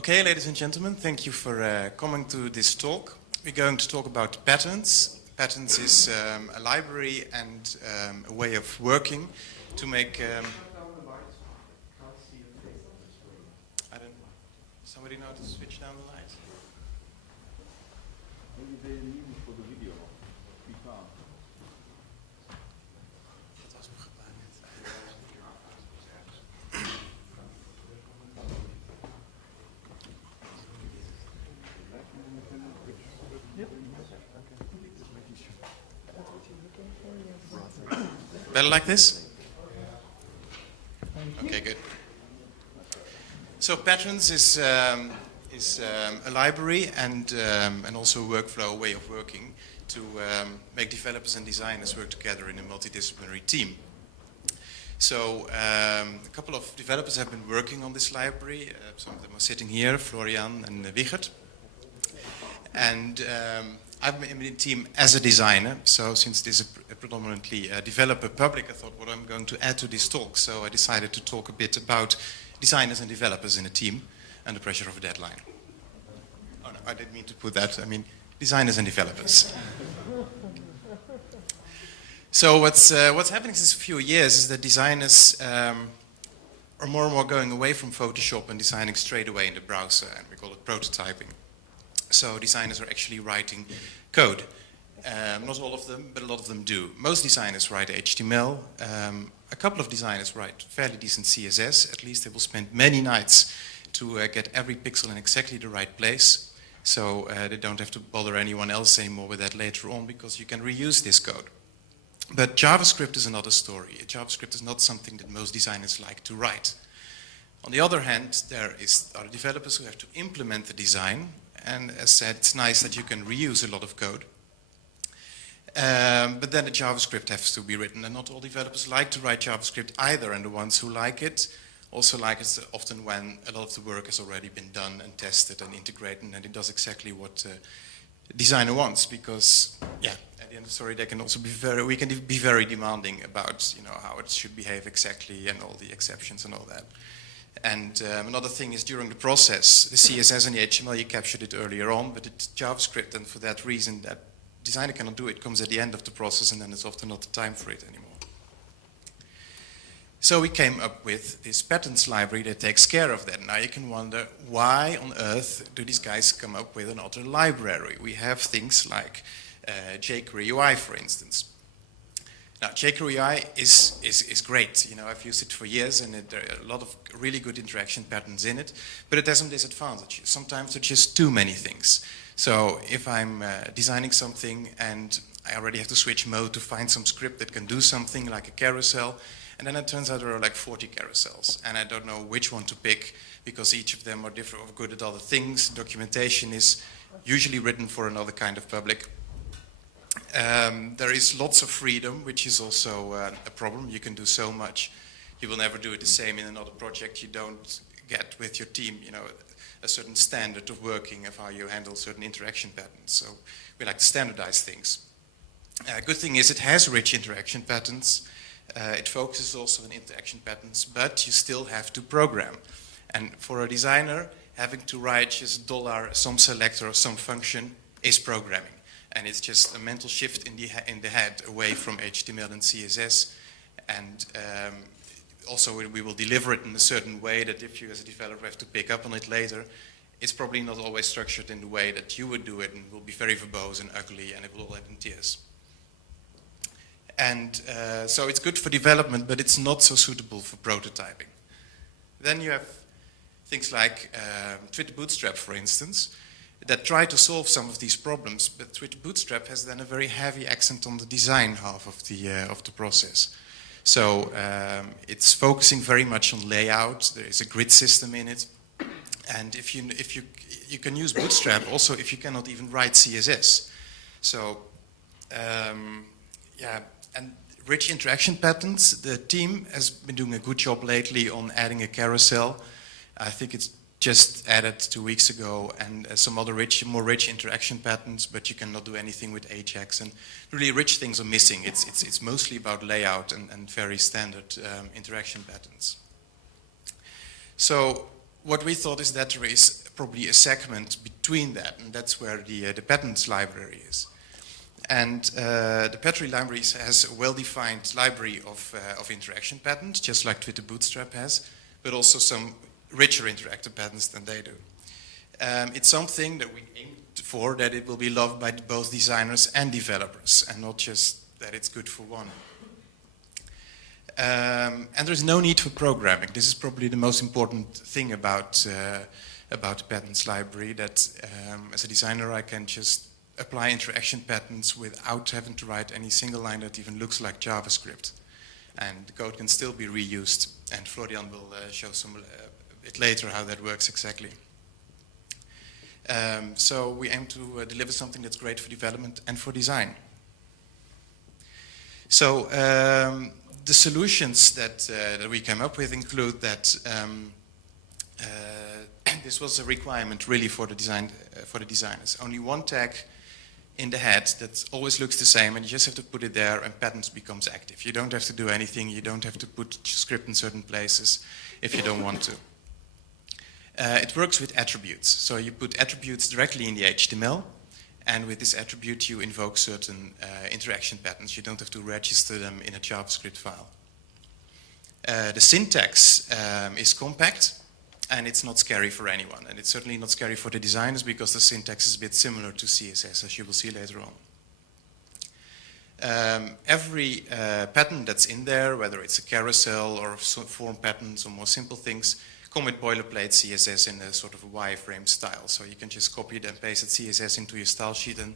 Okay, ladies and gentlemen, thank you for coming to this talk. We're going to talk about patterns. Patterns is a library and a way of working to make... I don't know. Somebody know to switch down the lights? Maybe they need it for the video. We can't. Dat was me gebeurd. Better like this? Okay, good. So patterns is a library and also a workflow, way of working to make developers and designers work together in a multidisciplinary team. So a couple of developers have been working on this library. Some of them are sitting here, Florian and Wichert. And I've been in the team as a designer, so since this is a predominantly developer public, I thought what I'm going to add to this talk. So I decided to talk a bit about designers and developers in a team under pressure of a deadline. Oh no, I didn't mean to put that. I mean designers and developers. So what's happening since a few years is that designers are more and more going away from Photoshop and designing straight away in the browser, and we call it prototyping. So designers are actually writing code. Not all of them, but a lot of them do. Most designers write HTML. A couple of designers write fairly decent CSS. At least they will spend many nights to get every pixel in exactly the right place. So they don't have to bother anyone else anymore with that later on, because you can reuse this code. But JavaScript is another story. JavaScript is not something that most designers like to write. On the other hand, there are developers who have to implement the design. And as said, it's nice that you can reuse a lot of code. But then the JavaScript has to be written, and not all developers like to write JavaScript either, and the ones who like it also like it often when a lot of the work has already been done and tested and integrated, and it does exactly what the designer wants, because yeah, at the end of the story, they can also be we can be very demanding about how it should behave exactly and all the exceptions and all that. And another thing is during the process, the CSS and the HTML, you captured it earlier on, but it's JavaScript, and for that reason, that designer cannot do it, comes at the end of the process, and then it's often not the time for it anymore. So we came up with this patterns library that takes care of that. Now you can wonder, why on earth do these guys come up with another library? We have things like Jquery Ui, for instance. Now, Jquery Ui is great. I've used it for years, and there are a lot of really good interaction patterns in it, but it has some disadvantages. Sometimes there's just too many things. So if I'm designing something and I already have to switch mode to find some script that can do something like a carousel, and then it turns out there are like 40 carousels, and I don't know which one to pick because each of them are different or good at other things. Documentation is usually written for another kind of public. There is lots of freedom, which is also a problem. You can do so much. You will never do it the same in another project. You don't get with your team, a certain standard of working of how you handle certain interaction patterns. So we like to standardize things. Good thing is it has rich interaction patterns. It focuses also on interaction patterns, but you still have to program. And for a designer, having to write just $ some selector or some function is programming. And it's just a mental shift in the head away from HTML and CSS. And also we will deliver it in a certain way that if you as a developer have to pick up on it later, it's probably not always structured in the way that you would do it, and will be very verbose and ugly, and it will all end in tears. And so it's good for development, but it's not so suitable for prototyping. Then you have things like Twitter Bootstrap, for instance, that try to solve some of these problems, but Twitter Bootstrap has then a very heavy accent on the design half of the process. So it's focusing very much on layout. There is a grid system in it, and if you can use Bootstrap also if you cannot even write CSS. So yeah, and rich interaction patterns. The team has been doing a good job lately on adding a carousel. I think it's just added 2 weeks ago, and some other more rich interaction patterns, but you cannot do anything with Ajax, and really rich things are missing. It's mostly about layout and very standard interaction patterns. So what we thought is that there is probably a segment between that, and that's where the patterns library is. And the Patterns library has a well-defined library of interaction patterns, just like Twitter Bootstrap has, but also some richer interactive patterns than they do. It's something that we aim for, that it will be loved by both designers and developers, and not just that it's good for one. And there's no need for programming. This is probably the most important thing about the patterns library, that as a designer I can just apply interaction patterns without having to write any single line that even looks like JavaScript. And the code can still be reused, and Florian will show a bit later how that works exactly. So we aim to deliver something that's great for development and for design. So the solutions that we came up with include that this was a requirement really for the designers. Only one tag in the head that always looks the same, and you just have to put it there and patterns becomes active. You don't have to do anything, you don't have to put script in certain places if you don't want to. It works with attributes, so you put attributes directly in the HTML, and with this attribute you invoke certain interaction patterns. You don't have to register them in a JavaScript file. The syntax is compact, and it's not scary for anyone. And it's certainly not scary for the designers, because the syntax is a bit similar to CSS, as you will see later on. Every pattern that's in there, whether it's a carousel or form patterns or more simple things, come with boilerplate CSS in a sort of a wireframe style. So you can just copy it and paste it CSS into your style sheet, and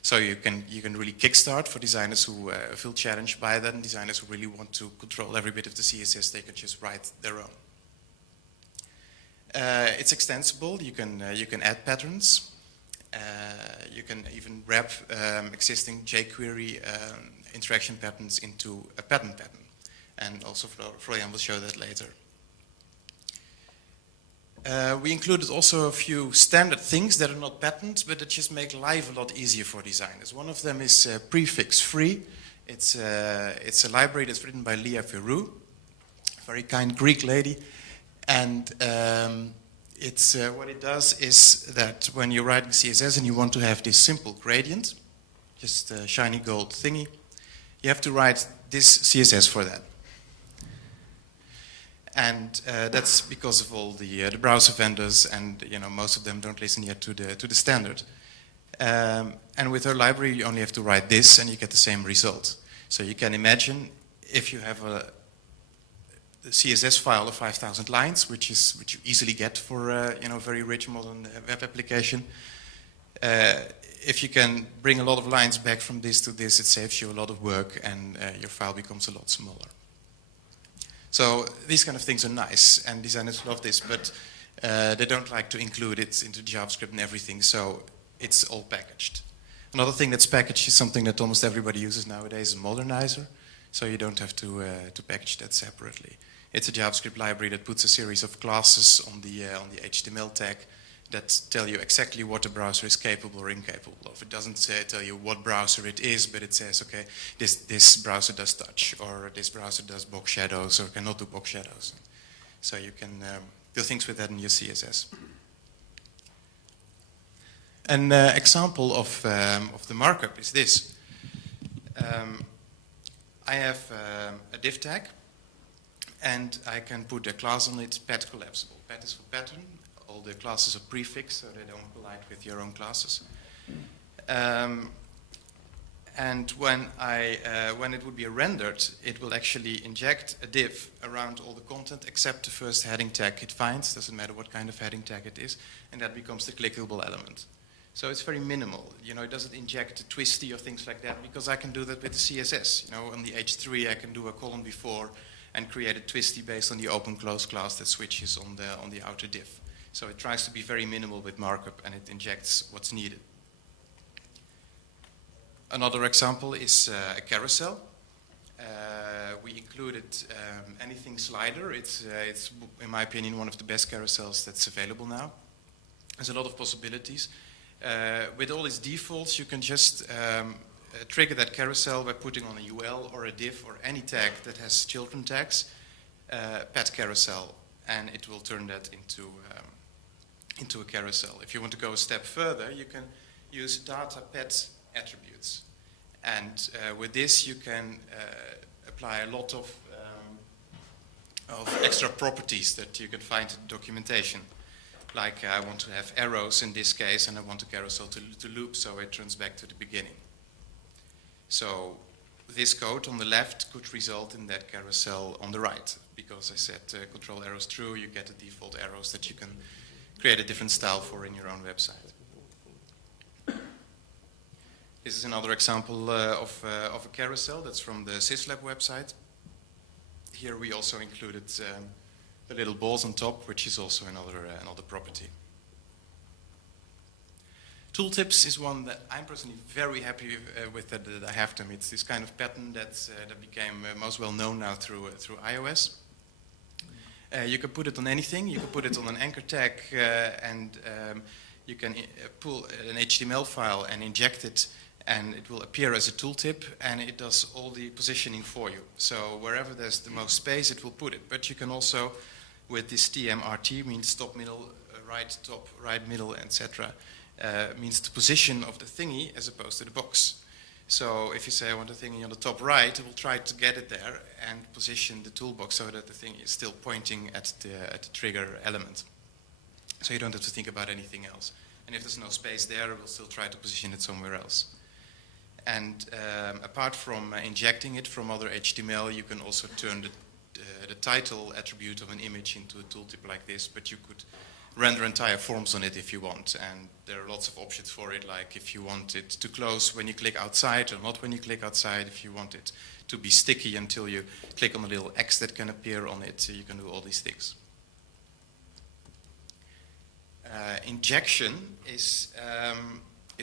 so you can really kickstart for designers who feel challenged by that, and designers who really want to control every bit of the CSS. They can just write their own. It's extensible. You can add patterns. You can even wrap existing jQuery interaction patterns into a pattern, and also Florian will show that later. We included also a few standard things that are not patterns, but that just make life a lot easier for designers. One of them is prefix free. It's a library that's written by Leah Veru, a very kind Greek lady. And what it does is that when you're writing CSS and you want to have this simple gradient, just a shiny gold thingy, you have to write this CSS for that. And that's because of all the browser vendors, and most of them don't listen yet to the standard. And with our library, you only have to write this, and you get the same result. So you can imagine if you have a CSS file of 5,000 lines, which you easily get for a very rich modern web application. If you can bring a lot of lines back from this to this, it saves you a lot of work, and your file becomes a lot smaller. So these kind of things are nice, and designers love this, but they don't like to include it into JavaScript and everything, so it's all packaged. Another thing that's packaged is something that almost everybody uses nowadays, is Modernizer, so you don't have to package that separately. It's a JavaScript library that puts a series of classes on the HTML tag that tell you exactly what the browser is capable or incapable of. It doesn't tell you what browser it is, but it says, okay, this browser does touch, or this browser does box shadows, or cannot do box shadows. So you can do things with that in your CSS. An example of the markup is this. I have a div tag, and I can put a class on it, pet collapsible. Pet is for pattern. All the classes are prefixed, so they don't collide with your own classes. And when it would be rendered, it will actually inject a div around all the content except the first heading tag it finds. Doesn't matter what kind of heading tag it is, and that becomes the clickable element. So it's very minimal. It doesn't inject a twisty or things like that, because I can do that with the CSS. On the H3, I can do a column before and create a twisty based on the open-close class that switches on the outer div. So it tries to be very minimal with markup, and it injects what's needed. Another example is a carousel. We included anything slider. It's, in my opinion, one of the best carousels that's available now. There's a lot of possibilities. With all its defaults, you can just trigger that carousel by putting on a UL or a div or any tag that has children tags, pet carousel, and it will turn that into a carousel. If you want to go a step further, you can use data pet attributes. And with this, you can apply a lot of extra properties that you can find in documentation. Like I want to have arrows in this case, and I want the carousel to loop so it turns back to the beginning. So this code on the left could result in that carousel on the right, because I set control arrows true, you get the default arrows that you can create a different style for in your own website. This is another example of a carousel that's from the Syslab website. Here we also included the little balls on top, which is also another property. Tooltips is one that I'm personally very happy with that I have them. It's this kind of pattern that became most well known now through iOS. You can put it on anything. You can put it on an anchor tag, and you can pull an HTML file and inject it, and it will appear as a tooltip, and it does all the positioning for you. So wherever there's the most space, it will put it. But you can also, with this TMRT, means top, middle, right, top, right, middle, etc., means the position of the thingy as opposed to the box. So if you say I want a thingy on the top right, it will try to get it there and position the toolbox so that the thing is still pointing at the trigger element. So you don't have to think about anything else. And if there's no space there, it will still try to position it somewhere else. And apart from injecting it from other HTML, you can also turn the title attribute of an image into a tooltip like this, but you could render entire forms on it if you want, and there are lots of options for it, like if you want it to close when you click outside or not when you click outside, if you want it to be sticky until you click on the little X that can appear on it, so you can do all these things. Injection is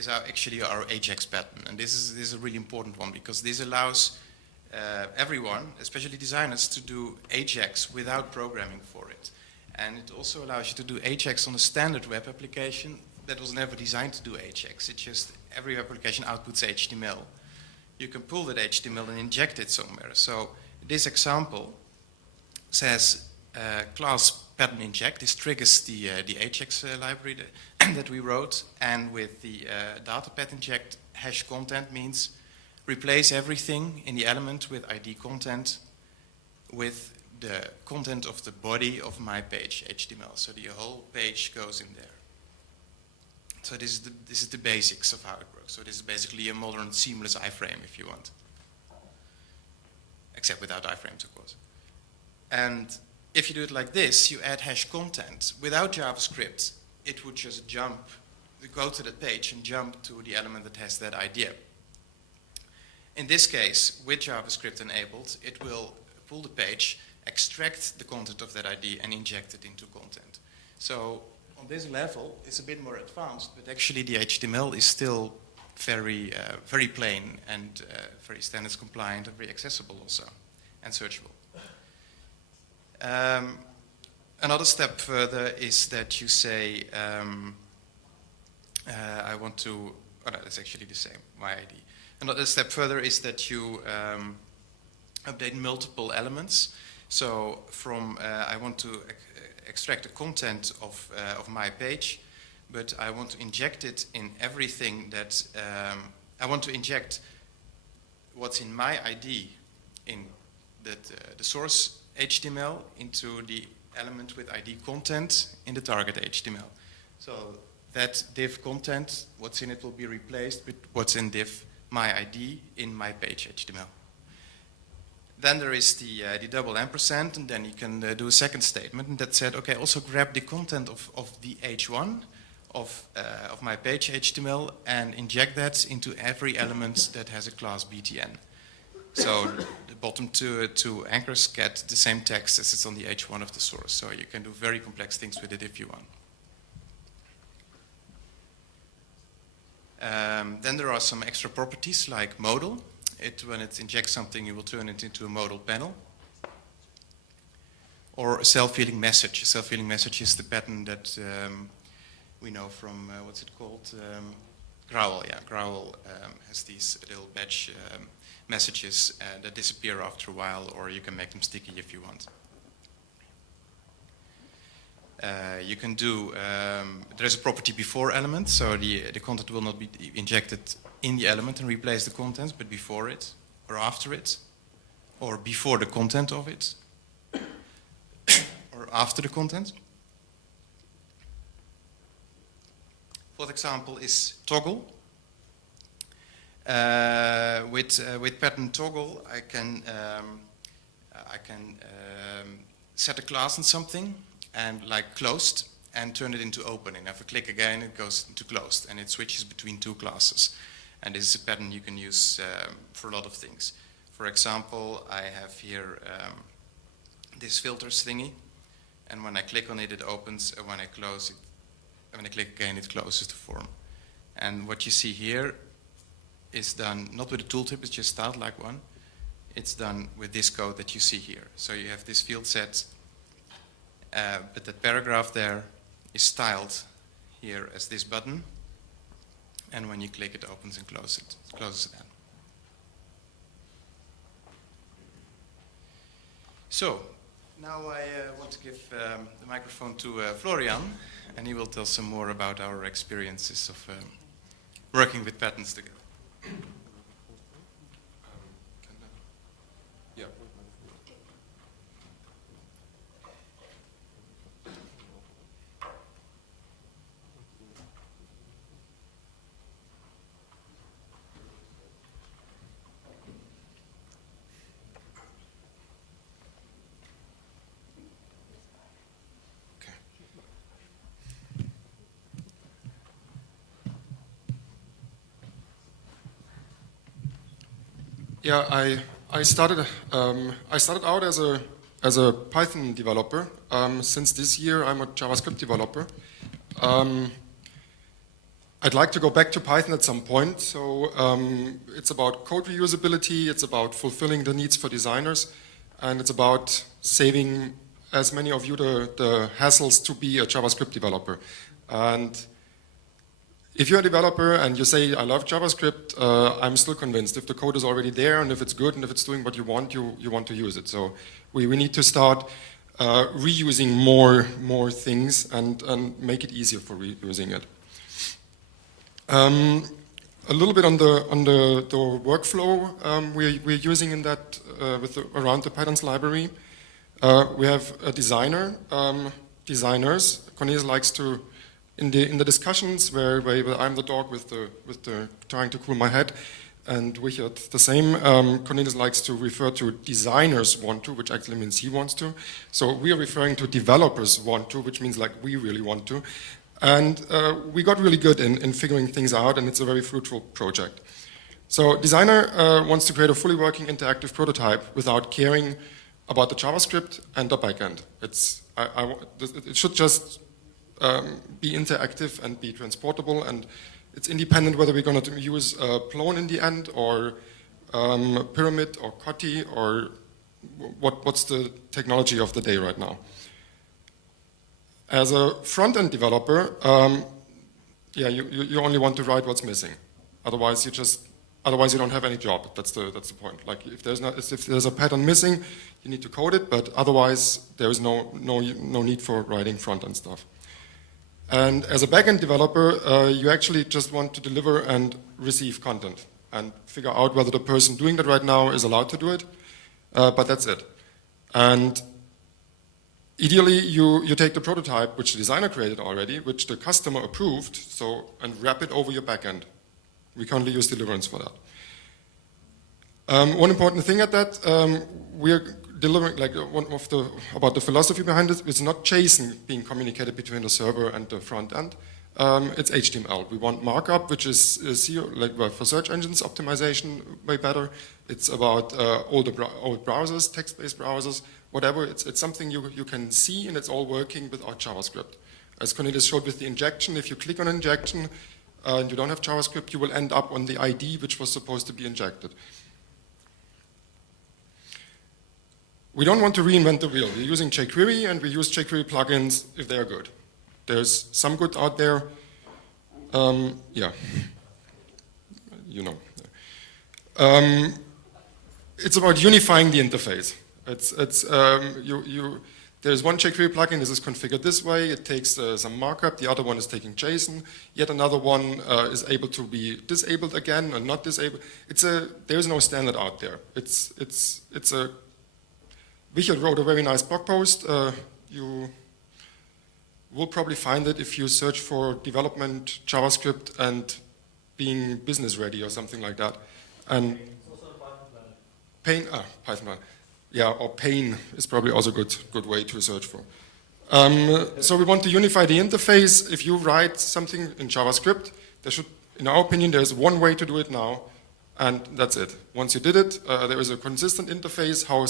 actually our Ajax pattern, and this is a really important one because this allows everyone, especially designers, to do Ajax without programming for it. And it also allows you to do Ajax on a standard web application that was never designed to do Ajax. It's just every application outputs HTML. You can pull that HTML and inject it somewhere. So this example says class pattern inject. This triggers the Ajax library that we wrote. And with the data pattern inject, hash content means replace everything in the element with ID content with the content of the body of my page, HTML. So the whole page goes in there. So this is the basics of how it works. So this is basically a modern seamless iframe, if you want. Except without iframes, of course. And if you do it like this, you add hash content. Without JavaScript, it would just go to the page and jump to the element that has that idea. In this case, with JavaScript enabled, it will pull the page, extract the content of that ID, and inject it into content. So on this level, it's a bit more advanced, but actually the HTML is still very plain and very standards compliant and very accessible also, and searchable. Another step further is that you say, I want to, oh no, that's actually the same, my ID. Another step further is that you update multiple elements. So from, I want to extract the content of my page, but I want to inject it in everything that, I want to inject what's in my ID in the source HTML into the element with ID content in the target HTML. So that div content, what's in it will be replaced with what's in div my ID in my page HTML. Then there is the double ampersand, and then you can do a second statement, and that said, okay, also grab the content of the h1 of my page HTML and inject that into every element that has a class btn. So the bottom two anchors get the same text as it's on the h1 of the source. So you can do very complex things with it if you want. Then there are some extra properties like modal. When it injects something, you will turn it into a modal panel. Or a self-healing message. A self-healing message is the pattern that we know from, what's it called? Growl, yeah. Growl has these little batch messages that disappear after a while, or you can make them sticky if you want. You can do, there is a property before element, so the content will not be injected in the element and replace the contents, but before it, or after it, or before the content of it, or after the content. Fourth example is toggle. With pattern toggle, I can set a class in something and like closed and turn it into open. And if I click again, it goes into closed and it switches between two classes. And this is a pattern you can use for a lot of things. For example, I have here this filters thingy, and when I click on it, it opens. And when I close it, when I click again, it closes the form. And what you see here is done not with a tooltip, it's just styled like one. It's done with this code that you see here. So you have this field set, but that paragraph there is styled here as this button. And when you click, it opens and closes it. It closes again. So now I want to give the microphone to Florian, and he will tell some more about our experiences of working with patterns together. Yeah. Yeah, I started out as a Python developer. Since this year, I'm a JavaScript developer. I'd like to go back to Python at some point. So it's about code reusability. It's about fulfilling the needs for designers, and it's about saving as many of you the hassles to be a JavaScript developer. And if you're a developer and you say, I love JavaScript, I'm still convinced if the code is already there and if it's good and if it's doing what you want to use it. So we need to start reusing more things and make it easier for reusing it. A little bit on the workflow we're using in that around the patterns library. We have a designer, designers. Cornelis likes to, in the discussions where I'm the dog with the trying to cool my head, and Richard the same. Cornelis likes to refer to designers want to, which actually means he wants to. So we are referring to developers want to, which means like we really want to. And we got really good in figuring things out, and it's a very fruitful project. So designer wants to create a fully working interactive prototype without caring about the JavaScript and the backend. It should just be interactive and be transportable, and it's independent whether we're going to use Plone in the end, or Pyramid, or Kotti, or what's the technology of the day right now. As a front-end developer, you only want to write what's missing. Otherwise, you don't have any job. That's the point. Like if there's a pattern missing, you need to code it, but otherwise there is no need for writing front-end stuff. And as a backend developer, you actually just want to deliver and receive content and figure out whether the person doing that right now is allowed to do it, but that's it. And ideally, you take the prototype, which the designer created already, which the customer approved, and wrap it over your backend. We currently use deliverance for that. One important thing at that, we're delivering, like about the philosophy behind it, it's not JSON being communicated between the server and the front end. It's HTML. We want markup, which is for search engines optimization, way better. It's about old browsers, text-based browsers, whatever. It's something you can see, and it's all working without JavaScript. As Cornelis showed with the injection, if you click on injection and you don't have JavaScript, you will end up on the ID which was supposed to be injected. We don't want to reinvent the wheel. We're using Jquery, and we use Jquery plugins if they're good. There's some good out there. Yeah, you know. It's about unifying the interface. there's one jQuery plugin, this is configured this way, it takes some markup, the other one is taking JSON, yet another one is able to be disabled again or not disabled. There's no standard out there. Michael wrote a very nice blog post. You will probably find it if you search for development, JavaScript, and being business ready or something like that. And Python. Yeah, or Pain is probably also a good way to search for. So we want to unify the interface. If you write something in JavaScript, there should, in our opinion, there's one way to do it now, and that's it. Once you did it, there is a consistent interface, how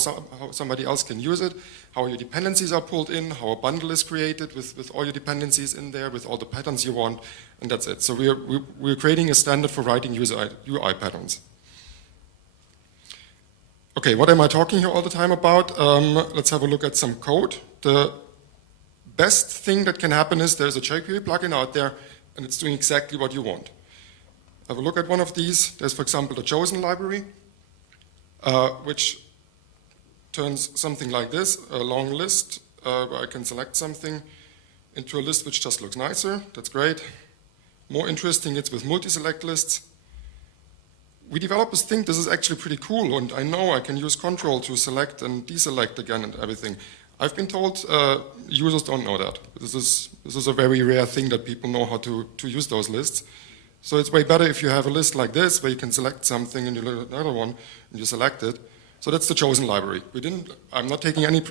somebody else can use it, how your dependencies are pulled in, how a bundle is created with all your dependencies in there, with all the patterns you want, and that's it. So we're creating a standard for writing UI patterns. Okay, what am I talking here all the time about? Let's have a look at some code. The best thing that can happen is there's a jQuery plugin out there, and it's doing exactly what you want. Have a look at one of these. There's, for example, the Chosen library, which turns something like this, a long list, where I can select something into a list which just looks nicer. That's great. More interesting, it's with multi-select lists. We developers think this is actually pretty cool, and I know I can use control to select and deselect again and everything. I've been told users don't know that. This is a very rare thing that people know how to use those lists. So it's way better if you have a list like this, where you can select something and you look at another one and you select it. So that's the Chosen library. I'm not taking any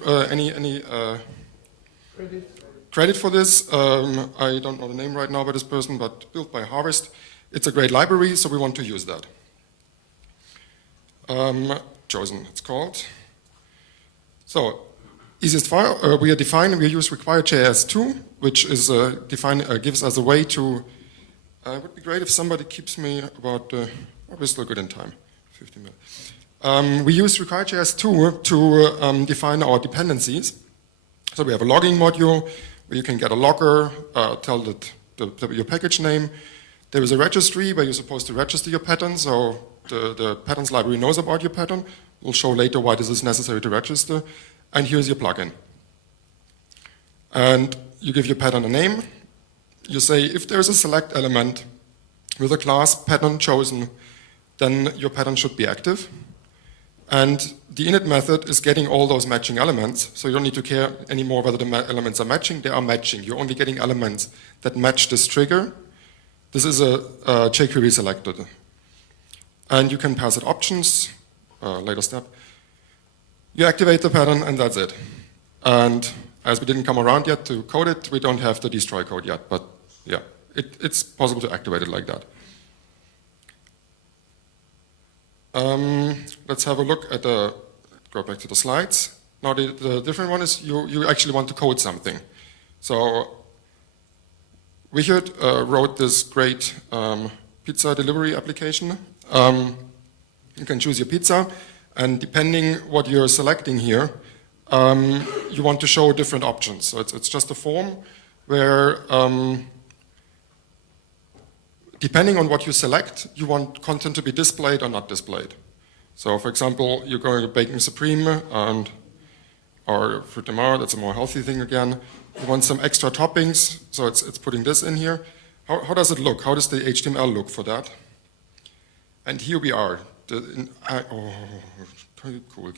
credit for this. I don't know the name right now by this person, but built by Harvest. It's a great library, so we want to use that. Chosen, it's called. So, easiest file, we use require.js2, which is gives us a way to, it would be great if somebody keeps me about, we're still good in time, 15 minutes. We use require.js2 to define our dependencies. So we have a logging module, where you can get a logger, tell your package name. There is a registry where you're supposed to register your pattern, so the patterns library knows about your pattern. We'll show later why this is necessary to register. And here's your plugin. And you give your pattern a name. You say, if there's a select element with a class pattern chosen, then your pattern should be active. And the init method is getting all those matching elements, so you don't need to care anymore whether the elements are matching. They are matching. You're only getting elements that match this trigger. This is a jQuery selected. And you can pass it options, later step. You activate the pattern, and that's it. And as we didn't come around yet to code it, we don't have the destroy code yet, but yeah, it's possible to activate it like that. Let's have a look at go back to the slides. Now the different one is you actually want to code something. So Richard wrote this great pizza delivery application. You can choose your pizza, and depending what you're selecting here, you want to show different options. So it's just a form where, depending on what you select, you want content to be displayed or not displayed. So for example, you're going to Bacon Supreme, or for tomorrow, that's a more healthy thing again. You want some extra toppings, so it's putting this in here. How does it look? How does the HTML look for that? And here we are. Keep cool.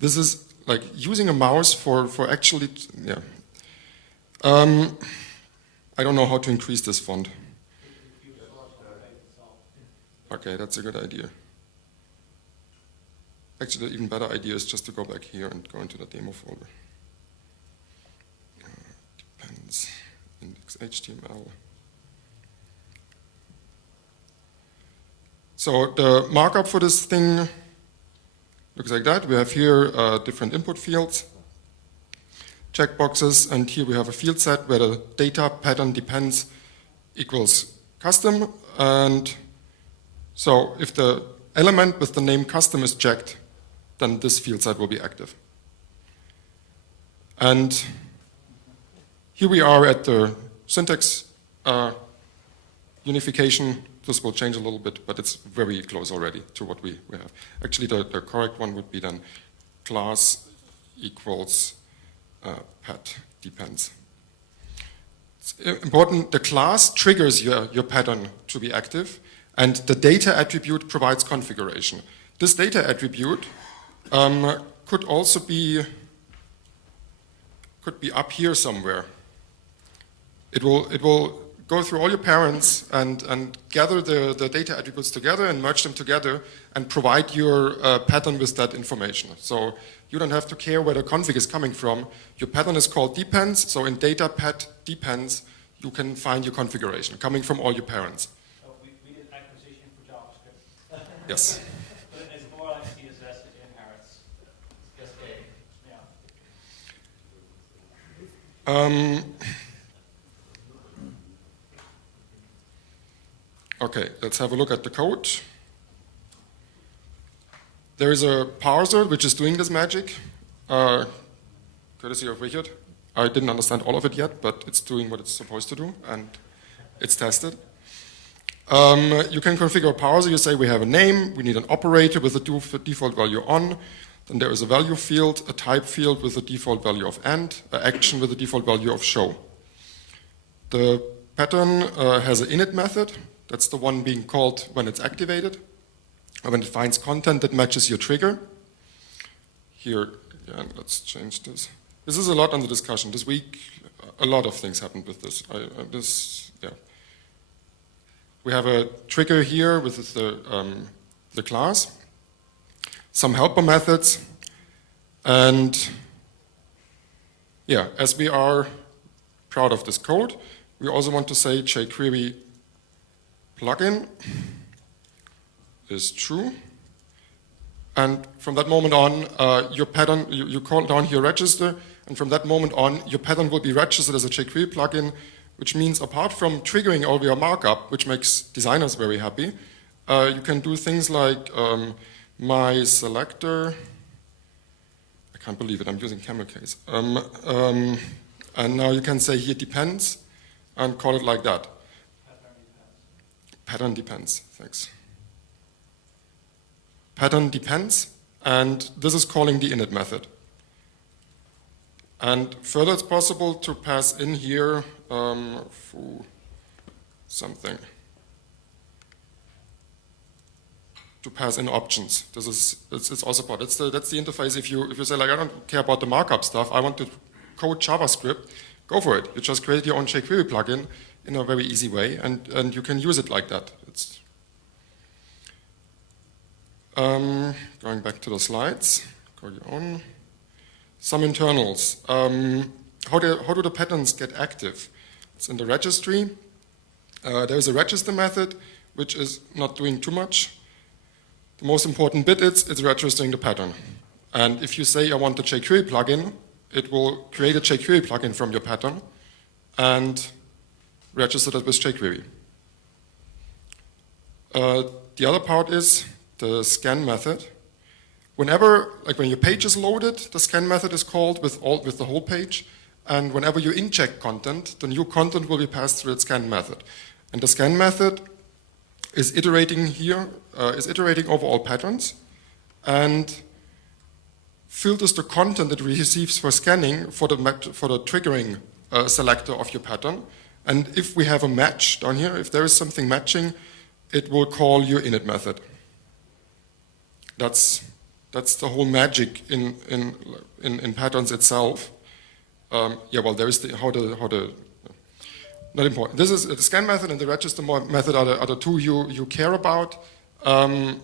This is like using a mouse for actually, yeah. I don't know how to increase this font. Okay, that's a good idea. Actually, the even better idea is just to go back here and go into the demo folder. Depends, index HTML. So the markup for this thing looks like that. We have here different input fields, checkboxes, and here we have a field set where the data pattern depends equals custom. And so if the element with the name custom is checked, then this field set will be active. And here we are at the syntax unification. This will change a little bit, but it's very close already to what we have. Actually, the correct one would be then class equals pat depends. It's important, the class triggers your pattern to be active, and the data attribute provides configuration. This data attribute could also be up here somewhere. It will go through all your parents and gather the data attributes together and merge them together and provide your pattern with that information. So you don't have to care where the config is coming from. Your pattern is called depends, so in data pat depends, you can find your configuration coming from all your parents. So we did acquisition for JavaScript. Yes. But it's more like CSS, it inherits. It's cascading. Yeah. Okay, let's have a look at the code. There is a parser which is doing this magic, courtesy of Richard. I didn't understand all of it yet, but it's doing what it's supposed to do, and it's tested. You can configure a parser. You say we have a name, we need an operator with a default value on, then there is a value field, a type field with a default value of end, an action with a default value of show. The pattern has an init method. That's the one being called when it's activated, or when it finds content that matches your trigger. Here, yeah, let's change this. This is a lot under discussion. This week, a lot of things happened with this. We have a trigger here with the class, some helper methods, and yeah, as we are proud of this code, we also want to say Jquery plugin is true, and from that moment on, your pattern, you call down here register, and from that moment on, your pattern will be registered as a Jquery plugin, which means apart from triggering all your markup, which makes designers very happy, you can do things like my selector, I can't believe it, I'm using camel case, and now you can say here depends, and call it like that. Pattern depends, thanks. Pattern depends, and this is calling the init method. And further, it's possible to pass in here something. To pass in options. It's also part. That's the interface. If you say like I don't care about the markup stuff, I want to code JavaScript, go for it. You just create your own Jquery plugin in a very easy way, and you can use it like that. It's going back to the slides. Go on. Some internals. How do the patterns get active? It's in the registry. There is a register method, which is not doing too much. The most important bit is it's registering the pattern. And if you say I want a Jquery plugin, it will create a Jquery plugin from your pattern and register that with Jquery. The other part is the scan method. Whenever, like when your page is loaded, the scan method is called with the whole page, and whenever you inject content, the new content will be passed through the scan method. And the scan method is iterating here, is iterating over all patterns, and filters the content it receives for scanning for the triggering selector of your pattern. And if we have a match down here, if there is something matching, it will call your init method. That's the whole magic in patterns itself. Yeah, well, there is how the not important. This is the scan method and the register method are the two you care about. So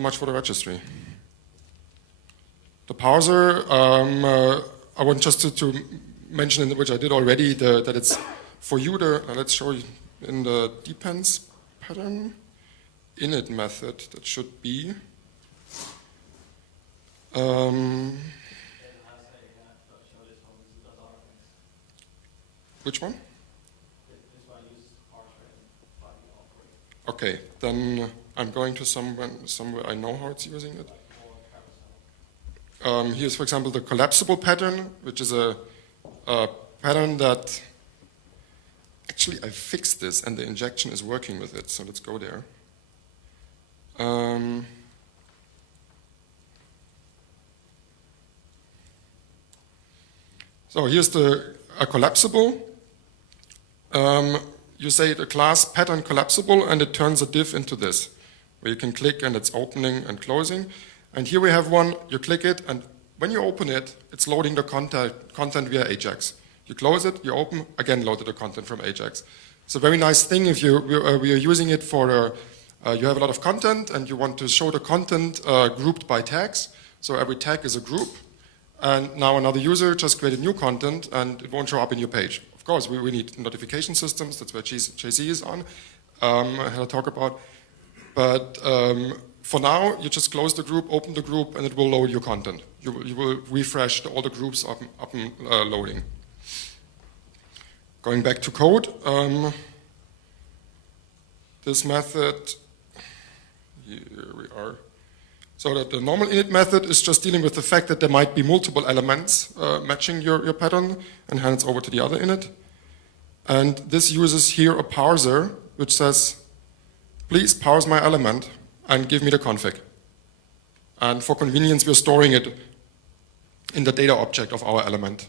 much for the registry. The parser, I want just to mention, which I did already, that it's for you. Let's show you in the depends pattern init method. That should be. Which one? Okay, then I'm going to somewhere I know how it's using it. Here's, for example, the collapsible pattern, which is a pattern that actually I fixed this, and the injection is working with it. So let's go there. So here's a collapsible. You say the class pattern collapsible, and it turns a div into this, where you can click and it's opening and closing. And here we have one, you click it, and when you open it, it's loading the content via Ajax. You close it, you open, again loaded the content from Ajax. It's a very nice thing if we are using it for, you have a lot of content and you want to show the content grouped by tags. So every tag is a group. And now another user just created new content and it won't show up in your page. Of course, we need notification systems. That's where JC is on. I had a talk about. But for now, you just close the group, open the group, and it will load your content. You will refresh all the groups up and loading. Going back to code, this method, here we are. So that the normal init method is just dealing with the fact that there might be multiple elements matching your pattern and hands over to the other init. And this uses here a parser which says, please parse my element and give me the config. And for convenience, we're storing it in the data object of our element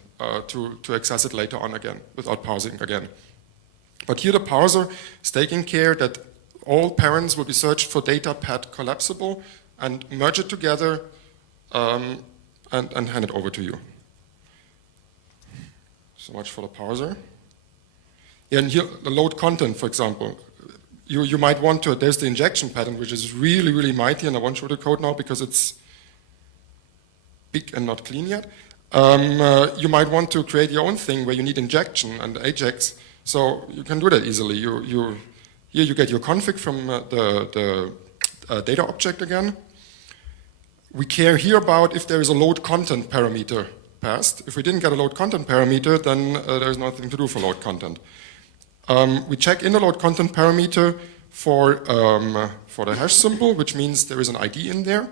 to access it later on again without parsing again. But here the parser is taking care that all parents will be searched for data pad collapsible and merge it together and hand it over to you. So much for the parser. Yeah, and here, the load content, for example. You might want to, there's the injection pattern, which is really, really mighty, and I won't show the code now because it's big and not clean yet. You might want to create your own thing where you need injection and Ajax, so you can do that easily. Here you get your config from the data object again. We care here about if there is a load content parameter passed. If we didn't get a load content parameter, then there's nothing to do for load content. We check in the load content parameter for the hash symbol, which means there is an ID in there.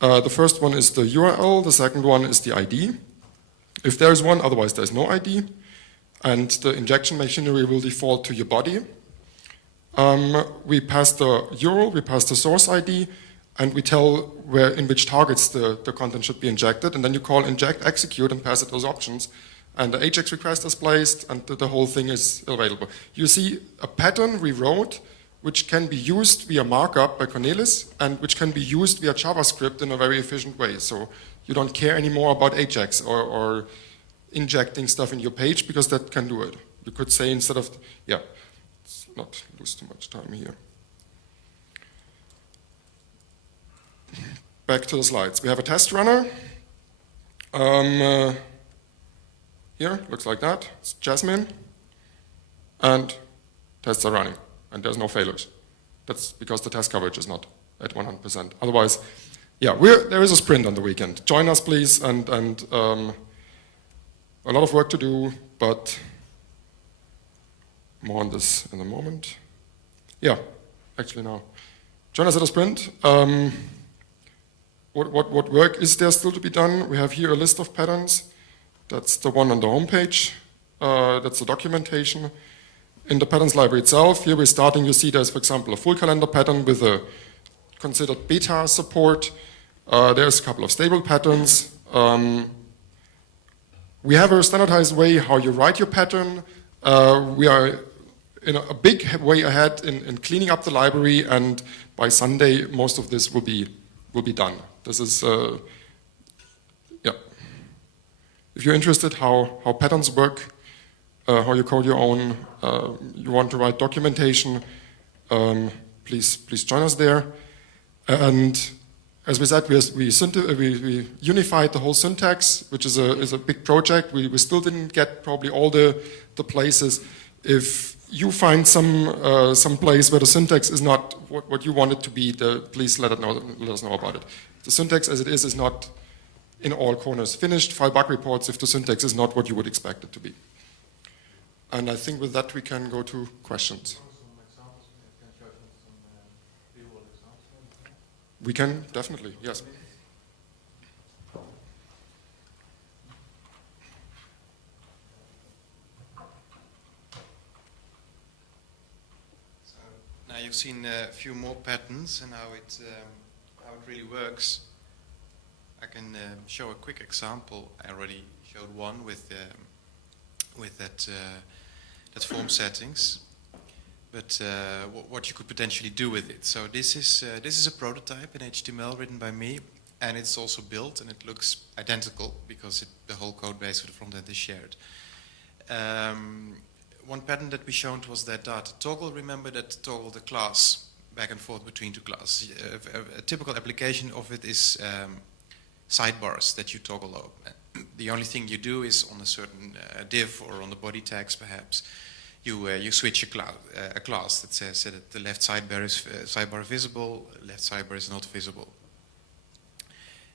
The first one is the URL, the second one is the ID. If there is one, otherwise there's no ID. And the injection machinery will default to your body. We pass the URL, we pass the source ID, and we tell in which targets the content should be injected, and then you call inject, execute, and pass it those options. And the Ajax request is placed, and the whole thing is available. You see a pattern we wrote, which can be used via markup by Cornelis, and which can be used via JavaScript in a very efficient way. So you don't care anymore about Ajax or injecting stuff in your page, because that can do it. You could say instead of, yeah, let's not lose too much time here. Back to the slides. We have a test runner. Here, looks like that. It's Jasmine. And tests are running. And there's no failures. That's because the test coverage is not at 100%. Otherwise, yeah, there is a sprint on the weekend. Join us, please. And a lot of work to do, but more on this in a moment. Yeah, actually now. Join us at a sprint. What work is there still to be done? We have here a list of patterns. That's the one on the home page. That's the documentation. In the patterns library itself, here we're starting, you see there's, for example, a full calendar pattern with a considered beta support. There's a couple of stable patterns. We have a standardized way how you write your pattern. We are in a big way ahead in cleaning up the library, and by Sunday, most of this will be done. This is, yeah. If you're interested how patterns work, how you code your own, you want to write documentation, please join us there. And as we said, we unified the whole syntax, which is a big project. We still didn't get probably all the places. If you find some place where the syntax is not what you want it to be, please let us know about it. The syntax as it is not in all corners finished. File bug reports if the syntax is not what you would expect it to be. And I think with that we can go to questions. We can, definitely, yes. So now you've seen a few more patterns and how it really works. I can show a quick example. I already showed one with that form settings. But what you could potentially do with it. So this is a prototype in HTML written by me, and it's also built, and it looks identical because the whole code base for the front end is shared. One pattern that we showed was that data toggle. Remember that toggle the class back and forth between two classes. A typical application of it is sidebars that you toggle over. The only thing you do is on a certain div or on the body tags perhaps, you switch a class that says that the left sidebar is visible, left sidebar is not visible.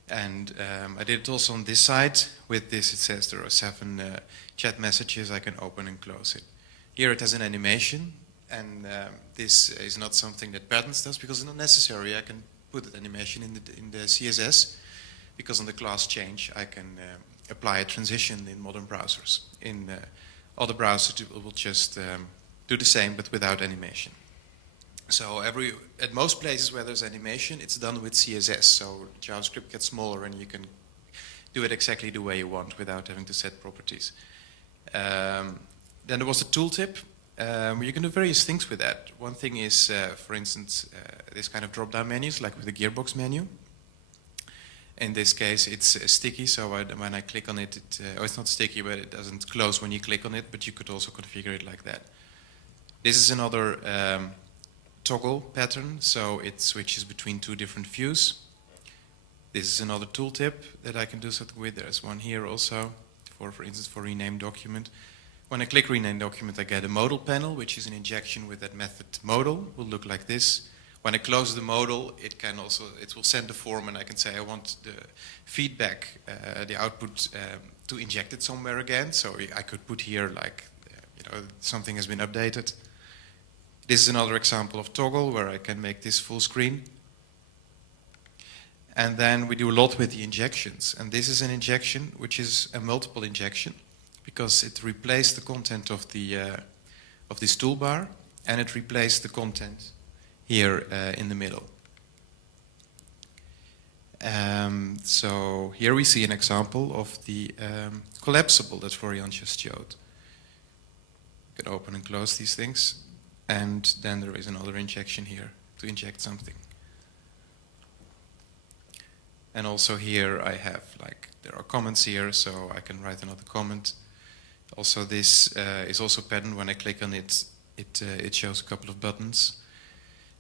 And I did it also on this side. With this it says there are 7 chat messages, I can open and close it. Here it has an animation, and this is not something that Patterns does because it's not necessary. I can put that animation in the CSS, because on the class change I can apply a transition in modern browsers. In other browsers it will just do the same but without animation. So at most places where there's animation, it's done with CSS. So JavaScript gets smaller and you can do it exactly the way you want without having to set properties. Then there was a tooltip. You can do various things with that. One thing is, for instance, this kind of drop-down menus, like with the gearbox menu. In this case, it's sticky, so when I click on it, it's not sticky, but it doesn't close when you click on it, but you could also configure it like that. This is another toggle pattern, so it switches between 2 different views. This is another tooltip that I can do something with. There's one here also, for instance, for rename document. When I click rename document, I get a modal panel, which is an injection with that method modal. Will look like this. When I close the modal, it will send the form, and I can say I want the feedback, the output, to inject it somewhere again. So I could put here like, something has been updated. This is another example of toggle where I can make this full screen. And then we do a lot with the injections. And this is an injection, which is a multiple injection, because it replaced the content of this toolbar, and it replaced the content here in the middle. So here we see an example of the collapsible that Florian just showed. You can open and close these things, and then there is another injection here to inject something. And also here I have, there are comments here, so I can write another comment. Also this is also a pattern. When I click on it, it shows a couple of buttons.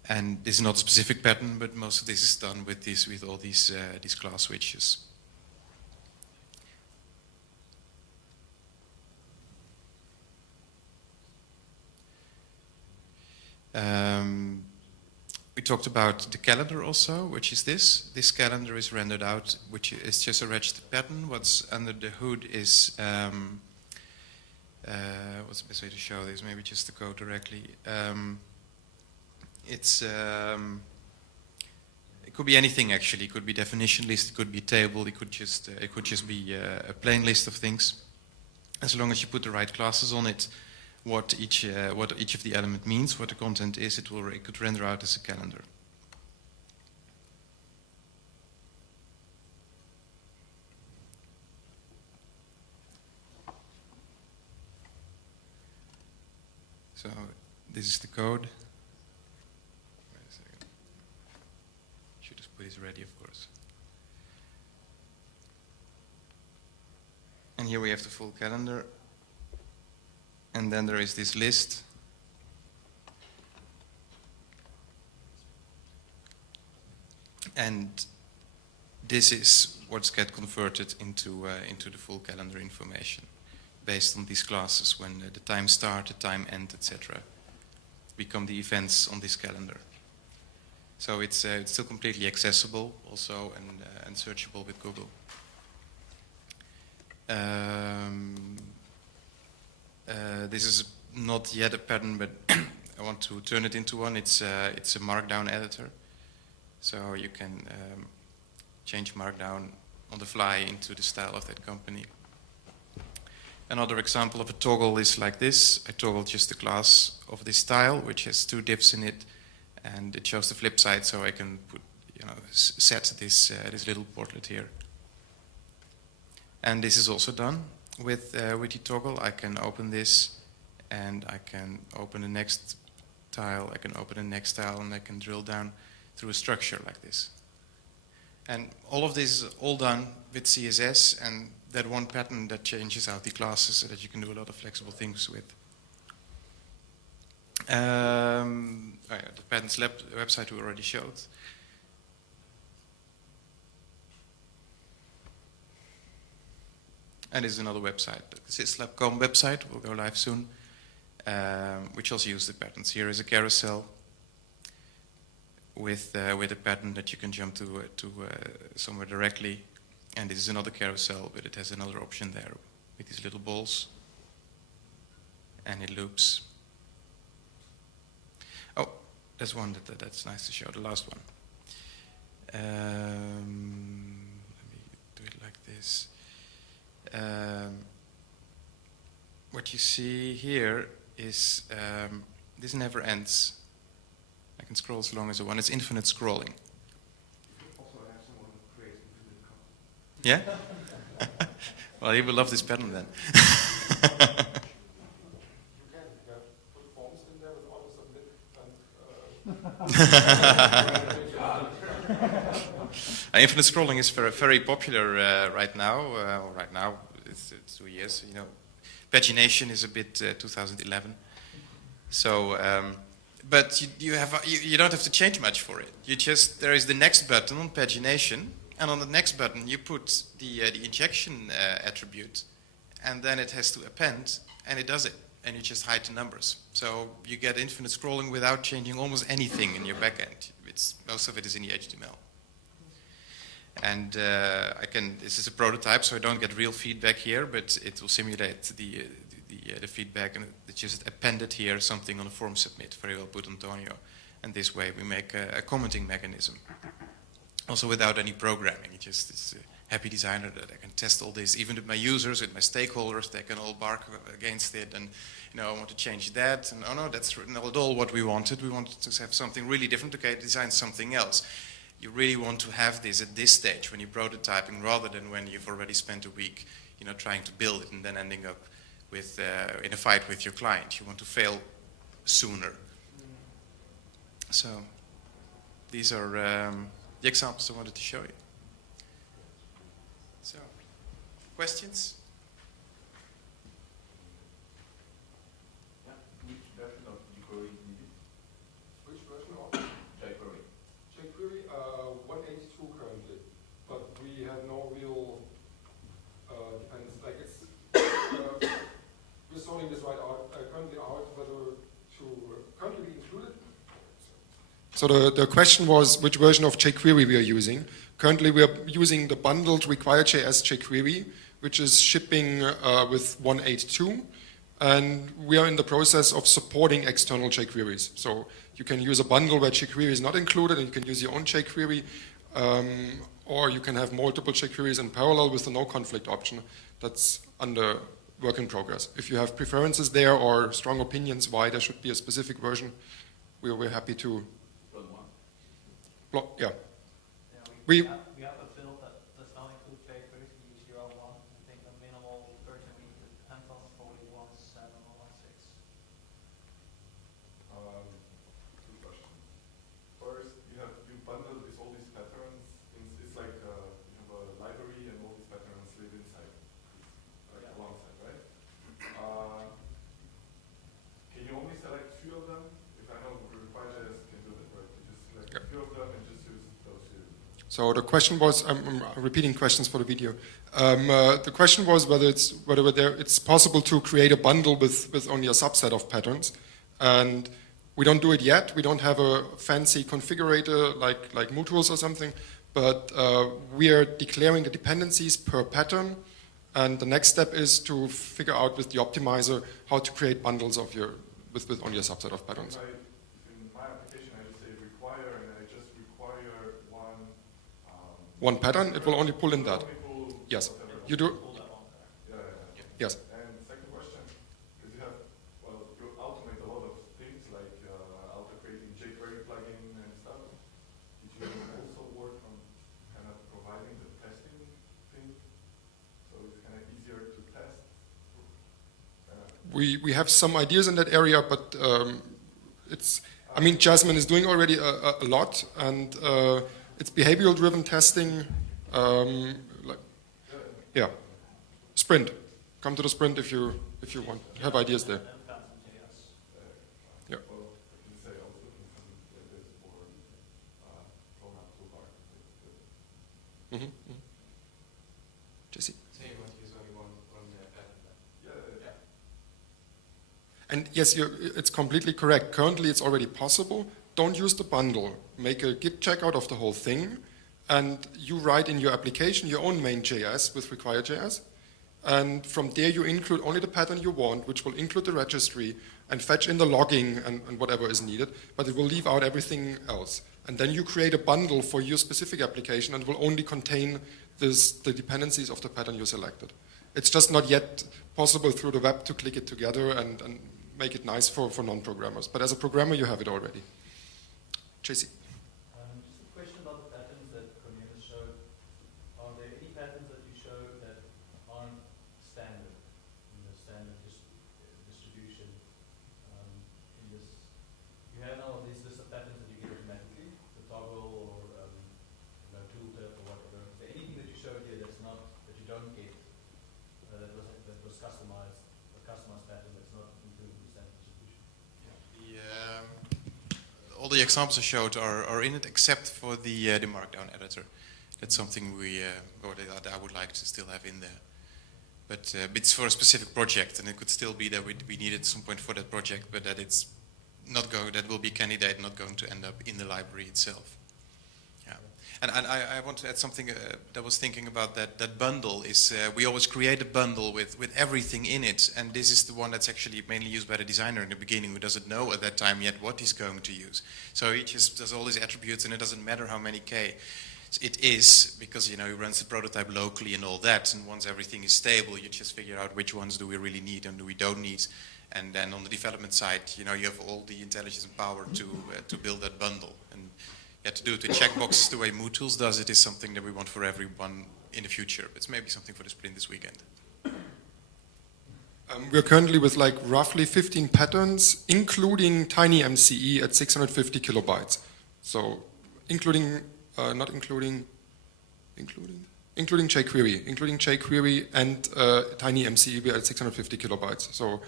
And this is not a specific pattern, but most of this is done with all these class switches. We talked about the calendar also, which is this. This calendar is rendered out, which is just a registered pattern. What's under the hood is, what's the best way to show this? Maybe just the code directly. It could be anything actually. It could be definition list, it could be table, it could just be a plain list of things. As long as you put the right classes on it, what each of the element means, what the content is, it could render out as a calendar. So this is the code. Put it ready, of course. And here we have the full calendar. And then there is this list. And this is what's get converted into the full calendar information based on these classes when the time start, the time end, etc. become the events on this calendar. So it's still completely accessible also and searchable with Google. This is not yet a pattern, but I want to turn it into one. It's a markdown editor. So you can change markdown on the fly into the style of that company. Another example of a toggle is like this. I toggle just the class of this style, which has 2 divs in it. And it shows the flip side, so I can put, set this little portlet here. And this is also done with the toggle. I can open this, and I can open the next tile, I can open the next tile, and I can drill down through a structure like this. And all of this is all done with CSS and that one pattern that changes out the classes so that you can do a lot of flexible things with. Oh yeah, the Patterns Lab website we already showed. And this is another website. The syslab.com website will go live soon, which also uses the patterns. Here is a carousel with a pattern that you can jump to somewhere directly. And this is another carousel, but it has another option there with these little balls. And it loops. Oh, there's one that's nice to show, the last one. Let me do it like this. What you see here is this never ends. I can scroll as long as I want. It's infinite scrolling. Also have someone who creates infinite code. Yeah? Well, you will love this pattern then. You can put forms in there with auto-submit and Infinite scrolling is very popular right now. Right now, it's 2 years. You know, pagination is a bit 2011. So, but you don't have to change much for it. There is the next button on pagination, and on the next button you put the injection attribute, and then it has to append, and it does it, and you just hide the numbers. So you get infinite scrolling without changing almost anything in your backend. Most of it is in the HTML. And this is a prototype, so I don't get real feedback here, but it will simulate the feedback, and it's just appended here something on a form submit, very well put, Antonio. And this way we make a commenting mechanism. Also without any programming, it's a happy designer that I can test all this, even with my users, with my stakeholders, they can all bark against it, and I want to change that, and oh no, that's not at all what we wanted. We wanted to have something really different. Okay, design something else. You really want to have this at this stage when you're prototyping, rather than when you've already spent a week, trying to build it and then ending up with in a fight with your client. You want to fail sooner. So these are the examples I wanted to show you. So, questions? Yeah. Which version of Jquery do you use? Which version of Jquery. jQuery? 182 currently, but we have no real dependence. Like we're sorting this currently out whether to currently be included. So the question was which version of jQuery we are using. Currently we are using the bundled require.js jQuery, which is shipping with 182. And we are in the process of supporting external jQueries. So you can use a bundle where jQuery is not included, and you can use your own jQuery, or you can have multiple jQueries in parallel with the no conflict option. That's under work in progress. If you have preferences there or strong opinions why there should be a specific version, we're happy to. Yeah. We have a build that does not include jQuery. We use 0.1. I think the minimal version we need to depend on is probably 1.7 or 1.6. Two questions. First, you bundle with all these patterns. It's like you have a library and all these patterns live inside, alongside, right? Can you only select few of them? If I know require.js can do that, right? You just select a few of them and just use those few. So the question was, I'm repeating questions for the video. The question was whether it's possible to create a bundle with only a subset of patterns, and we don't do it yet. We don't have a fancy configurator like MooTools or something, but we are declaring the dependencies per pattern, and the next step is to figure out with the optimizer how to create bundles of with only a subset of patterns. In my application, I just say require, and I just require one pattern, it will only pull in that. Yes, you do. Yes. And second question, because you automate a lot of things like auto-creating Jquery plugin and stuff. Did you also work on kind of providing the testing thing? So it's we have some ideas in that area, but I mean, Jasmine is doing already a lot, and it's behavioral-driven testing. Yeah, sprint. Come to the sprint if you want. Have ideas there. Yeah. Well, I can say I was looking for this for Kolbach. Jesse. So you want to use only one pattern? Yeah. And yes, it's completely correct. Currently, it's already possible. Don't use the bundle. Make a Git checkout of the whole thing, and you write in your application your own main JS with require.js. And from there, you include only the pattern you want, which will include the registry, and fetch in the logging and whatever is needed, but it will leave out everything else. And then you create a bundle for your specific application, and will only contain the dependencies of the pattern you selected. It's just not yet possible through the web to click it together and make it nice for non-programmers. But as a programmer, you have it already. JC. Just a question about the patterns that Cornelis showed. Are there any patterns that you showed that aren't standard in the standard distribution? In this, you have all of these list of patterns that you get automatically, the toggle or tooltip or whatever. Is there anything that you showed here that's not that you don't get that was customized, a customized pattern that's not included in the standard distribution? All the examples I showed are in it, except for the Markdown editor. That's something that I would like to still have in there. But it's for a specific project, and it could still be that we need it at some point for that project, but that it's not going. That will be candidate, not going to end up in the library itself. Yeah. And I want to add something that was thinking about that bundle is we always create a bundle with everything in it, and this is the one that's actually mainly used by the designer in the beginning, who doesn't know at that time yet what he's going to use. So he just does all these attributes, and it doesn't matter how many K it is, because he runs the prototype locally and all that, and once everything is stable, you just figure out which ones do we really need and do we don't need. And then on the development side, you have all the intelligence and power to build that bundle. And to do it with checkboxes the way MooTools does it is something that we want for everyone in the future. It's maybe something for the sprint this weekend. We're currently with like roughly 15 patterns, including tiny MCE at 650 kilobytes. So including Jquery, including Jquery and tiny MCE, we're at 650 kilobytes. So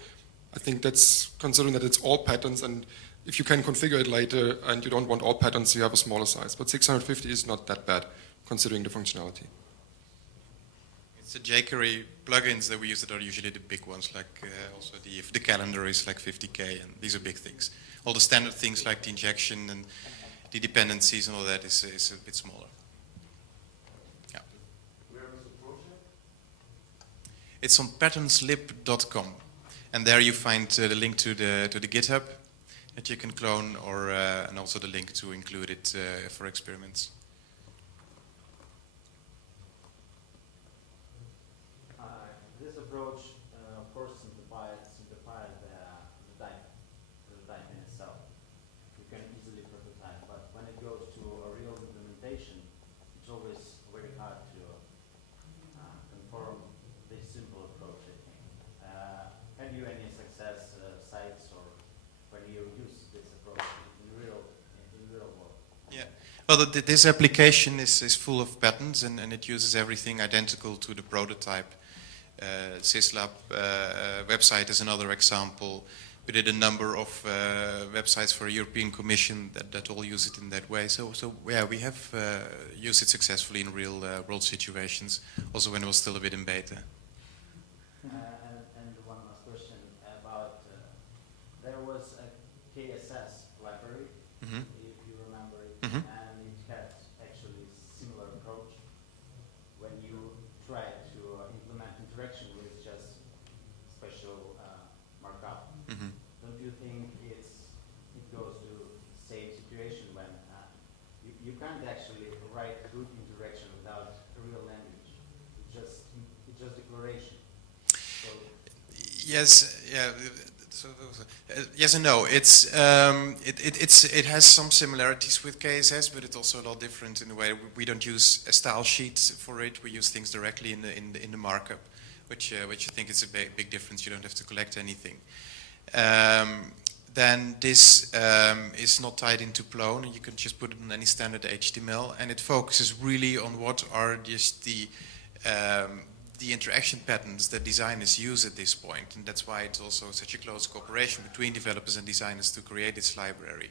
I think that's considering that it's all patterns, and if you can configure it later and you don't want all patterns, you have a smaller size. But 650 is not that bad, considering the functionality. It's the Jquery plugins that we use that are usually the big ones, like also the calendar is like 50K, and these are big things. All the standard things like the injection and the dependencies and all that is a bit smaller. Yeah. Where is the project? It's on patternslib.com, and there you find the link to the GitHub that you can clone, or and also the link to include it for experiments. This approach, of course, simplifies the typing itself. You can easily prototype, but when it goes to a real implementation, it's always very hard to conform this simple approach, I think. Have you any success sites or when you use this approach in real world? Yeah. Well, this application is full of patterns, and it uses everything identical to the prototype. Syslab website is another example. We did a number of websites for a European Commission that all use it in that way. So yeah, we have used it successfully in real world situations, also when it was still a bit in beta. And one last question about, there was a KSS library, Mm-hmm. if you remember it, Mm-hmm. and it had actually similar approach. When you try to implement interaction with just special markup, Mm-hmm. don't you think it goes to same situation when you can't actually write good interaction without a real language? It's just declaration. So Yes, yeah. Yes and no. It has some similarities with KSS, but it's also a lot different in the way we don't use a style sheet for it. We use things directly in the markup, which I think is a big difference. You don't have to collect anything. Then this is not tied into Plone, and you can just put it in any standard HTML, and it focuses really on what are just the interaction patterns that designers use at this point, and that's why it's also such a close cooperation between developers and designers to create this library.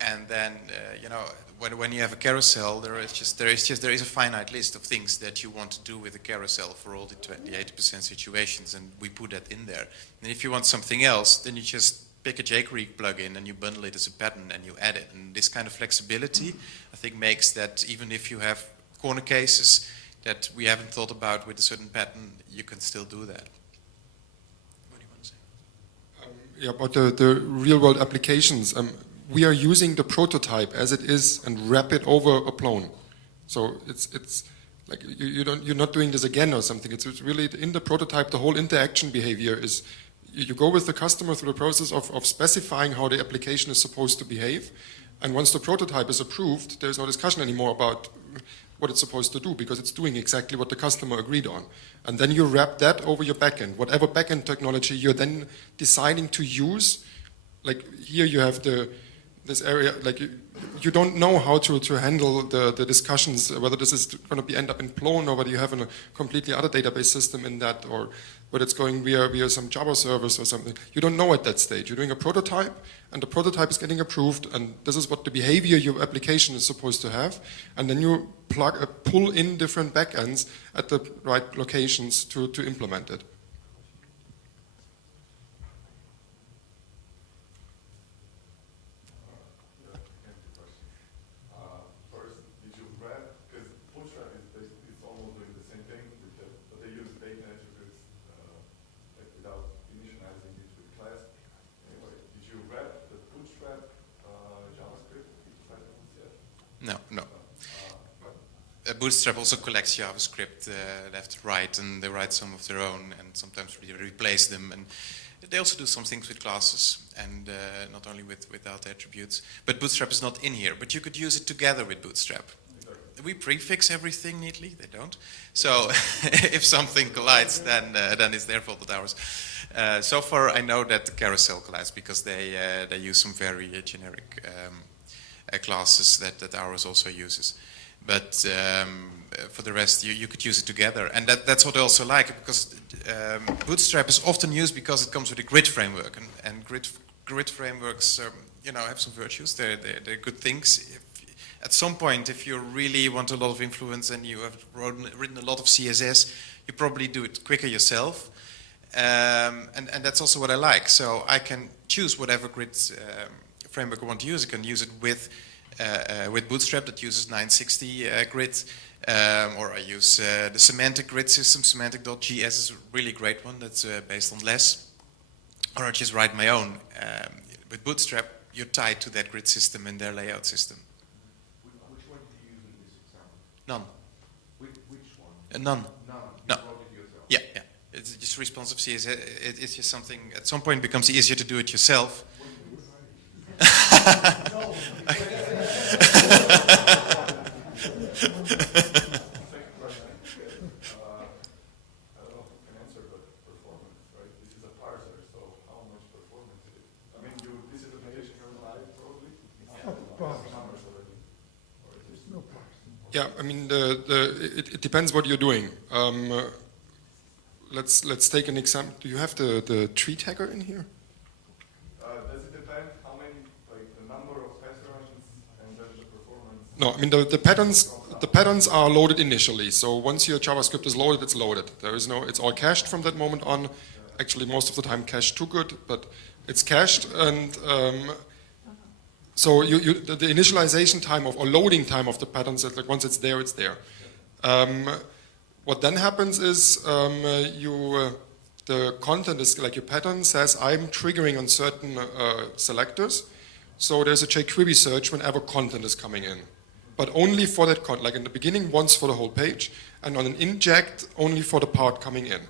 And then, you know, when you have a carousel, there is a finite list of things that you want to do with a carousel for all the 80% situations, and we put that in there. And if you want something else, then you just pick a Jquery plugin and you bundle it as a pattern and you add it. And this kind of flexibility, I think, makes that even if you have corner cases that we haven't thought about with a certain pattern, you can still do that. What do you want to say? Yeah, about the real-world applications. We are using the prototype as it is and wrap it over a Plone. So it's like you're not doing this again or something. It's really in the prototype. The whole interaction behavior is you go with the customer through the process of specifying how the application is supposed to behave. And once the prototype is approved, there's no discussion anymore about what it's supposed to do, because it's doing exactly what the customer agreed on. And then you wrap that over your backend. Whatever backend technology you're then deciding to use, like here you have this area, like you don't know how to handle the discussions, whether this is going to end up in Plone or whether you have a completely other database system in that, or whether it's going via some Java service or something. You don't know at that stage. You're doing a prototype, and the prototype is getting approved, and this is what the behavior your application is supposed to have, and then you pull in different backends at the right locations to implement it. First, did you wrap, because Bootstrap is basically, it's almost doing the same thing, but they use data attributes without initializing it with class. Anyway, did you wrap the Bootstrap JavaScript patterns yet? No. Bootstrap also collects JavaScript left, right, and they write some of their own, and sometimes we replace them. And they also do some things with classes, and not only without attributes. But Bootstrap is not in here. But you could use it together with Bootstrap. Exactly. We prefix everything neatly. They don't. So if something collides, then it's their fault, not ours. So far, I know that the carousel collides because they use some very generic classes that ours also uses. But for the rest, you could use it together. And that's what I also like, because Bootstrap is often used because it comes with a grid framework. And grid frameworks have some virtues. They're good things. At some point, if you really want a lot of influence and you have written a lot of CSS, you probably do it quicker yourself. And that's also what I like. So I can choose whatever grid framework I want to use. I can use it with Bootstrap that uses 960 grid, or I use the semantic grid system. Semantic.js is a really great one that's based on less, or I just write my own. With Bootstrap, you're tied to that grid system and their layout system. Which one do you use in this example? None. Which one? None. None. No. You wrote it yourself. Yeah. It's just responsive CSS. It's just something, at some point, becomes easier to do it yourself. Yeah, I mean, it depends what you're doing. Let's take an example. Do you have the tree tagger in here? Does it depend how many, like the number of patterns and then the performance? No, I mean the patterns are loaded initially. So once your JavaScript is loaded, it's loaded. It's all cached from that moment on. Actually, most of the time cached too good, but it's cached, and so the initialization time or loading time of the patterns, like once it's there, it's there. What then happens is the content is like your pattern says I'm triggering on certain selectors, so there's a Jquery search whenever content is coming in, but only for that content. Like in the beginning, once for the whole page, and on an inject only for the part coming in,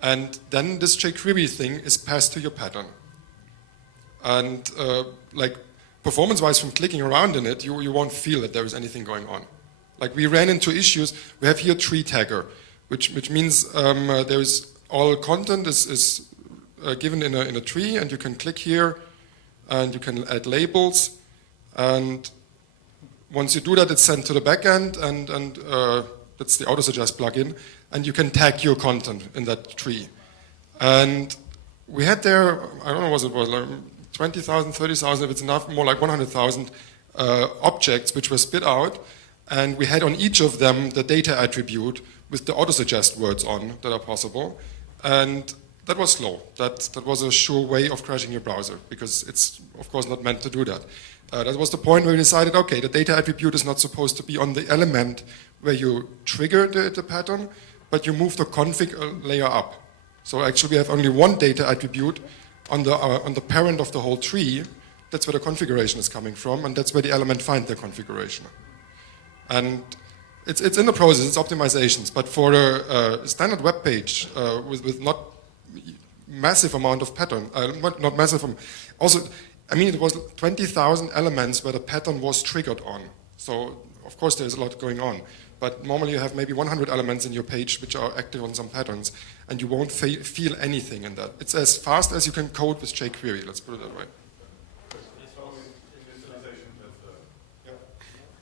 and then this Jquery thing is passed to your pattern, and like performance-wise, from clicking around in it, you won't feel that there is anything going on. Like we ran into issues. We have here tree tagger. which means there is all content is given in a tree, and you can click here, and you can add labels, and once you do that, it's sent to the backend, and that's the autosuggest plugin, and you can tag your content in that tree. And we had there, I don't know what it was, like 20,000, 30,000, if it's enough, more like 100,000 objects which were spit out, and we had on each of them the data attribute with the autosuggest words on that are possible, and that was slow. That was a sure way of crashing your browser, because it's, of course, not meant to do that. That was the point where we decided, okay, the data attribute is not supposed to be on the element where you trigger the pattern, but you move the config layer up. So actually we have only one data attribute on the parent of the whole tree. That's where the configuration is coming from, and that's where the element finds the configuration. And it's in the process, it's optimizations, but for a standard web page with not massive amount of pattern, not massive, also, I mean, it was 20,000 elements where the pattern was triggered on. So, of course, there's a lot going on. But normally you have maybe 100 elements in your page which are active on some patterns, and you won't feel anything in that. It's as fast as you can code with jQuery, let's put it that way.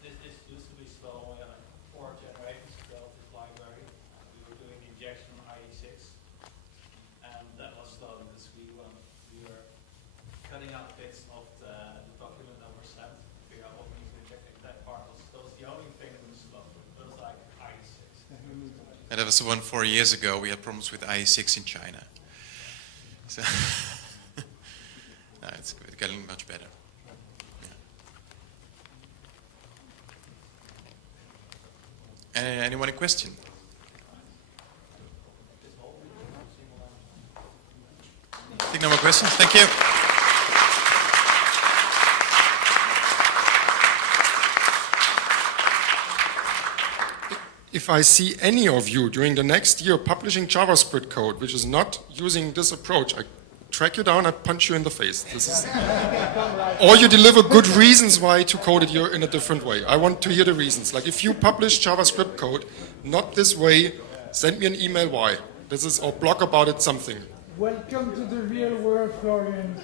This used to be slow, like 4 generations ago, this library. We were doing injection on IE6, and that was slow because we were cutting out bits of the document that were sent, figure out what we need to inject in that part. That was the only thing that was slow. It was like IE6. And that was the one 4 years ago. We had problems with IE6 in China. So no, it's getting much better. Anyone a question? I think no more questions. Thank you. If I see any of you during the next year publishing JavaScript code which is not using this approach, I track you down, I punch you in the face. This is or you deliver good reasons why to code it in a different way. I want to hear the reasons. Like if you publish JavaScript code not this way, send me an email why. This is, or blog about it, something. Welcome to the real world, Florian.